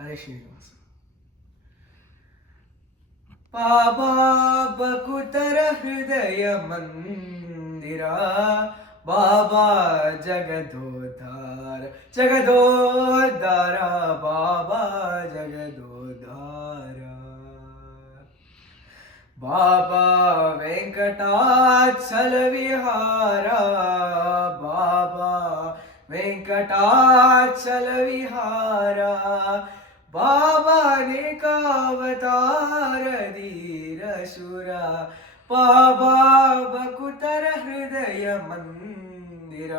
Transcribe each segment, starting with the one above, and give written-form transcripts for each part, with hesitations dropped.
ಹರೇ ಶ್ರೀನಿವಾಸ. ಬಾಬಾ ಬಕುತರ ಹೃದಯ ಮಂದಿರ, ಬಾಬಾ ಜಗದೋದ್ಧಾರ ಜಗದೋದ್ಧಾರ, ಬಾಬಾ ಜಗದೋದ್ಧಾರ. ಬಾಬಾ ವೆಂಕಟಾಚಲ ವಿಹಾರ, ಬಾಬಾ ವೆಂಕಟಾಚಲ ವಿಹಾರ, ಬಾಬಾ ಅನೇಕಾವತಾರ ಧೀರ ಶೂರ, ಬಾಬಾ ಬಕುತರ ಹೃದಯ ಮಂದಿರ,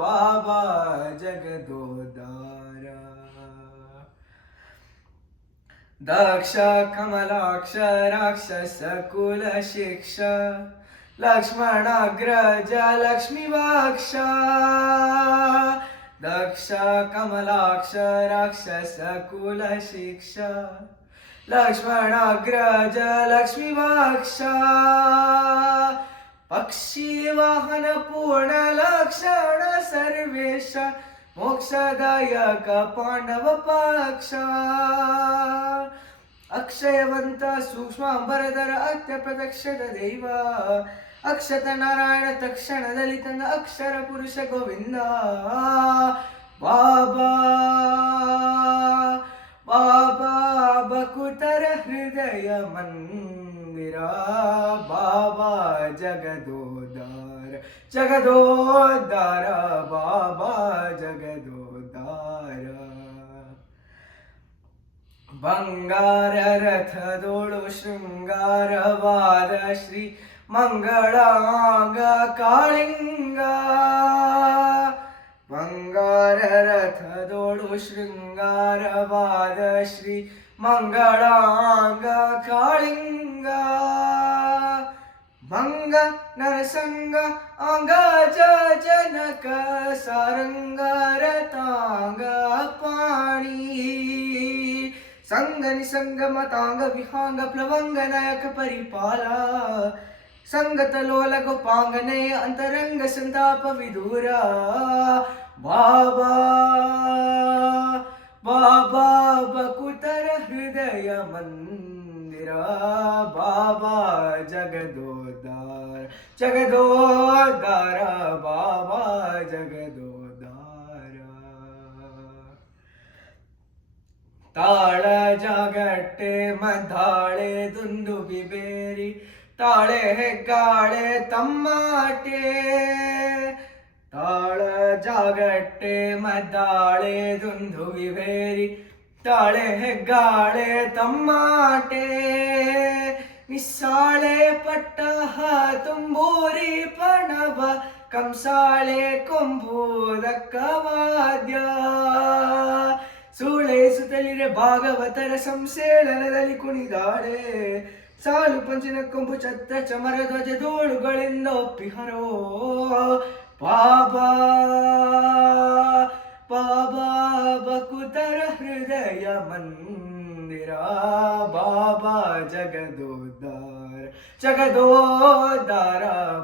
ಬಾಬಾ ಜಗದೋದ್ಧಾರ. ದಕ್ಷ ಕಮಲಾಕ್ಷ ರಾಕ್ಷಸ ಕುಲ ಶಿಕ್ಷ, ಲಕ್ಷ್ಮಣಾಗ್ರಜ ಲಕ್ಷ್ಮೀವಾಕ್ಷ, ದಕ್ಷ ಕಮಲಾಕ್ಷ ರಾಕ್ಷಸ ಕುಲ ಶಿಕ್ಷ, ಲಕ್ಷ್ಮಣಾಗ್ರಜ ಲಕ್ಷ್ಮೀವಾಕ್ಷ, ಪಕ್ಷಿ ವಾಹನ ಪೂರ್ಣ ಲಕ್ಷಣ ಸರ್ವೇಶ, ಮೋಕ್ಷದಾಯಕ ಪಾಂಡವ ಪಕ್ಷ, ಅಕ್ಷಯವಂತ ಸೂಕ್ಷ್ಮಾಂಬರಧರ ಅತ್ಯ ಪ್ರದಕ್ಷದ ದೈವ, ಅಕ್ಷತ ನಾರಾಯಣ ತಕ್ಷಣದಲ್ಲಿ ತನ್ನ ಅಕ್ಷರ ಪುರುಷ ಗೋವಿಂದ. ಬಾಬಾ ಬಾಬಾ ಬಕುತರ ಹೃದಯ ಮಂದಿರ, ಬಾಬಾ ಜಗದೋದ್ಧಾರ ಜಗದೋದ್ಧಾರ, ಬಾಬಾ ಜಗದೋದ್ಧಾರ. ಬಂಗಾರ ರಥದೋಳು ಶೃಂಗಾರವಾದ ಶ್ರೀ ಮಂಗಳಾಂಗ ಕಾಳಿಂಗ, ಬಂಗಾರ ರಥದೋಳು ಶೃಂಗಾರವಾದ ಶ್ರೀ ಮಂಗಳಾಂಗ ಕಾಳಿಂಗ, ಭಂಗ ನರಸಂಗ ಅಂಗಜ ಜನಕ ಸಾರಂಗಾರ ತಾಂಗ ಪಾಣಿ, ಸಂಗ ನಿಸಂಗ ಮತಾಂಗ ವಿಹಾಂಗ ಪ್ಲವಂಗ ನಾಯಕ ಪರಿಪಾಲ, ಸಂಗತ ಲೋಲ ಗೋಪಾಂಗನೆ ಅಂತರಂಗ ಸಂತಾಪ ವಿದೂರ. ಬಾಬಾ ಬಾಬಾ ಬಕುತರ ಹೃದಯ ಮಂದಿರ, ಬಾಬಾ ಜಗದೋದ್ಧಾರ ಜಗದೋದ್ಧಾರ, ಬಾಬಾ ಜಗದೋದ್ಧಾರ. ತಾಳ ಜಾಗಟ್ಟೆ ಮದ್ದಾಳೆ ದುಂದುಬಿ ಬೇರಿ, ತಾಳೆ ಹೆಗ್ಗಾಳೆ ತಮ್ಮಾಟೆ, ತಾಳ ಜಾಗಟ್ಟೆ ಮದ್ದಾಳೆ ದುಂದುಬಿ ಬೇರಿ, ತಾಳೆ ಹೆಗ್ಗಾಳೆ ತಮ್ಮಾಟೆ, ನಿಸ್ಸಾಳೆ ಪಟ್ಟಹ ತುಂಬೂರಿ ಪಣವ, ಕಂಸಾಳೆ ಕೊಂಬುದಕ್ಕ ವಾದ್ಯ, ಸೂಳೆ ಸುತ್ತಲಿರೆ ಭಾಗವತರ ಸಂಸೇಳನದಲ್ಲಿ ಕುಣಿದಾಳೆ, ಸಾಲು ಪಂಚಿನ ಕೊಂಬು ಛತ್ರ ಚಮರ ಧ್ವಜ ಧೂಳುಗಳಿಂದ ಒಪ್ಪಿಹರೋ. ಬಾಬಾ ಬಾಬಾ ಬಕುತರ ಹೃದಯ ಮಂದಿರ, ಬಾಬಾ ಜಗದೋದ್ಧಾರ ಜಗದೋದ್ಧಾರ,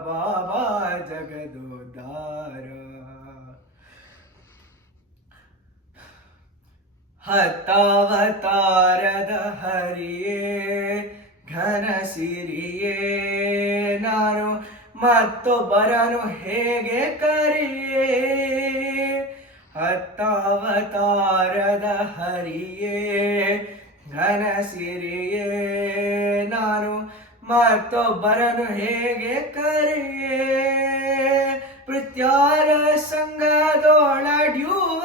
ಬಾಬಾ ಜಗದೋದ್ಧಾರ. ಹತ್ತಾವತಾರದ ಹರಿಯೇ ಘನ ಸಿರಿಯೇ, ನಾನು ಮತ್ತೊಬ್ಬರನು ಹೇಗೆ ಕರಿಯೇ, ಹತ್ತಾವತಾರದ ಹರಿಯೇ ಘನ ಸಿರಿಯೇ, ನಾನು ಮತ್ತೊಬ್ಬರನು ಹೇಗೆ ಕರಿಯೇ, ಪೃಥ್ಯಾರ ಸಂಗದೊಳಡ್ಯುವ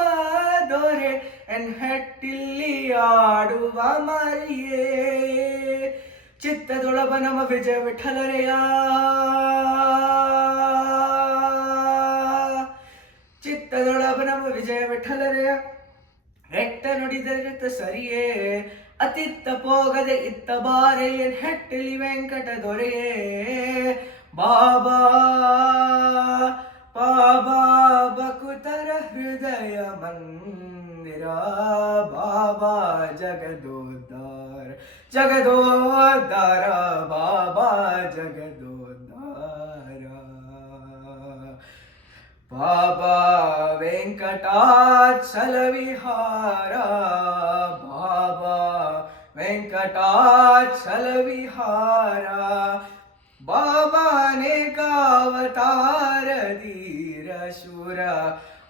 ದೊರೆ ಎನ್ಹಟ್ಟಿಲ್ಲಿ ಆಡುವ ಮರಿಯೇ, ಚಿತ್ತದೊಳಬ ನಮ ವಿಜಯ ವಿಠಲರೆಯ, ಚಿತ್ತದೊಳಬ ನಮ ವಿಜಯ ವಿಠಲರೆಯ, ಹೆಟ್ಟ ನುಡಿದರಿತ ಸರಿಯೇ, ಅತಿತ್ತ ಪೋಗದೆ ಇತ್ತ ಬಾರೆ ಹೆಟ್ಟಲಿ ವೆಂಕಟ ದೊರೆಯೇ. ಬಾಬಾ ಬಾಬಾ ಬಕುತರ ಹೃದಯ ಮಂದಿರ, ಬಾಬಾ ಜಗದೋದ್ಧಾರ ಜಗದೋದ್ಧಾರ, ಬಾಬಾ ಜಗದೋದ್ಧಾರ. ಬಾಬಾ ವೆಂಕಟಾಚಲ ವಿಹಾರ, ಬಾಬಾ ವೆಂಕಟಾಚಲ ವಿಹಾರ, ಬಾಬಾ ಅನೇಕಾವತಾರ ಧೀರ ಶೂರ,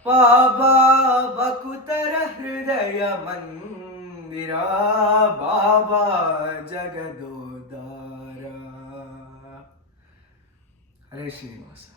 ಬಾಬಾ ಬಕುತರ ಹೃದಯ ಮಂದಿರ, ಬಾಬಾ ಜಗದೋದ್ಧಾರ. ಹರೇ ಶ್ರೀನಿವಾಸ.